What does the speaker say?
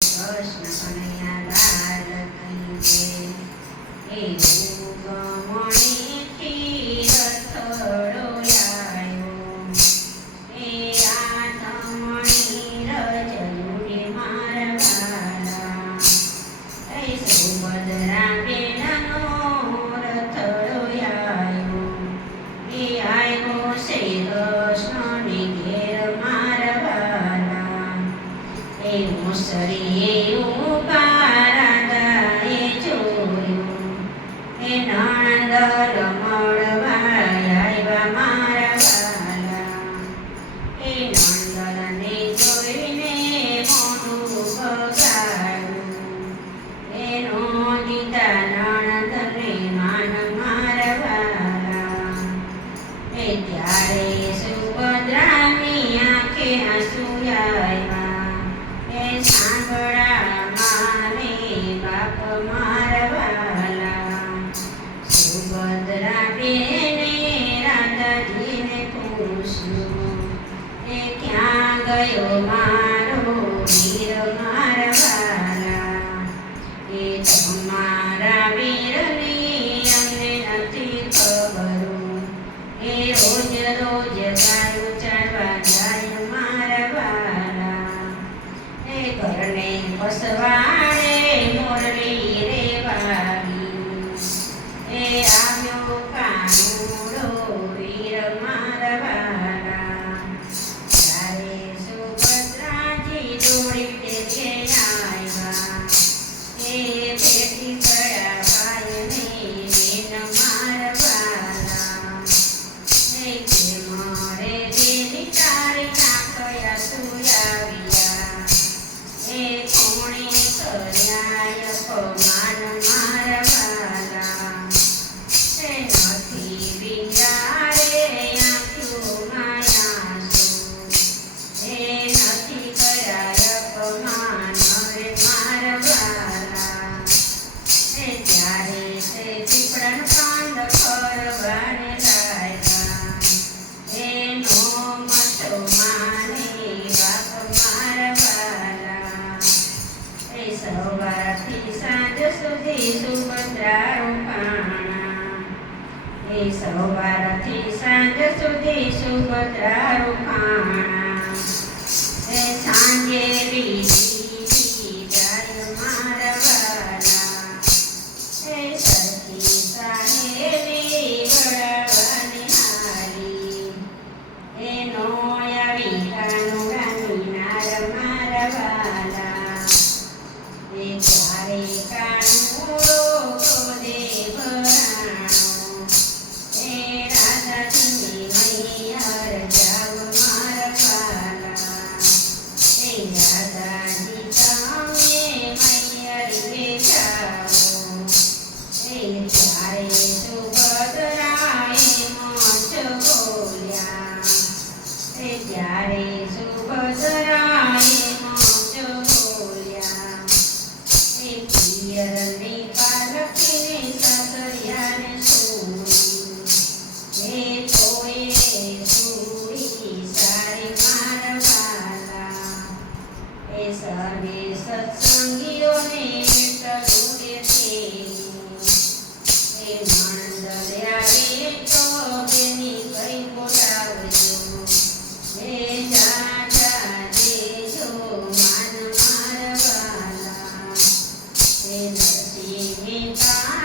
કૃષ્ણ કનૈયા લાલ કી જય. એ ઉગમણીથી રથડો આવ્યો, એ આઠમણી રજયુડે મારા વાલા, એ સુભદ્રા બેનનો રથડો આવ્યો, એ આવ્યો શ્રી કૃષ્ણને ઘેર મારા વાલા. એ મુસરીએ ઊભા રાધાએ જોયું, એ નણંદ રમણવા આવ્યા મારા વાલા. એ નણંદને જોઈને મોઢું બગાડ્યું, એનો દીધા નણંદને માન મારા વાલા. એ ત્યારે સુભદ્રાની આંખે આંસુ આવ્યા, એ સાંભળા મારે બાપ મારા વાલા. સુભદ્રા બેને રાધાજીને પૂછ્યું, એ ક્યાં ગયો મારો વીર મારા વાલા. એ તમારા વીરની અમને નથી ખબર, એ રોજ રોજ ગાયું ચડવા જાય મારા વાલા. એ ઘરને વસવાડે મોરલી રે વાગી, એ આવ્યો કાનુડો વીર મારા વાલા. ત્યારે સુભદ્રાજી દોડી તેજે આવ્યા, એ ભેટી ગયા ભાઈને બેન મારા વાલા. એ કે મારે બેની તારી નાખયા સુયાવ્યા, એ કોણે કર્યા અપમાન મારા વાલા. એ નથી વિચારે આંખોમાં આંસુ, એ નથી કર્યા અપમાન રે મારા વાલા. એ ત્યારે તે પીપળાનો કાંડ ફરવાને લાગ્યા, એનો મતો માને બાપ મારા વાલા. એ સવારથી સાંજ સુધી સુભદ્રા રોકાણા, એ સવારથી સાંજ સુધી સુભદ્રા રોકાણા. એ સાંજે બીજી જાય મારા વાલા, એ સરખી સાહેબી વળવાની હારી, એનો આવી કાનુડાની નાર મારા વાલા. એ ત્યારે કાનુડો ક્રોધે ભરાણો, એ રાધાજીની મૈયર જાવ મારા વાલા. એ રાધાજી તમે મૈયરીએ જાઓ, એ ત્યારે સુભદ્રાએ મોજ બોલ્યા, એ ત્યારે સુભદ્રાએ મોજ બોલ્યા. એ પિયરની પાલખીને સાસરિયાને છોડી, એ તોય છોડી સારી મારા વાલા. એ સર્વે સત્સંગીઓને ટળુડે થેલી, એ નણંદ આવે તો બેની કઈ બોલાવજો, એ જાજા દેજો માન મારા વાલા. એ નરસિંહ મહેતા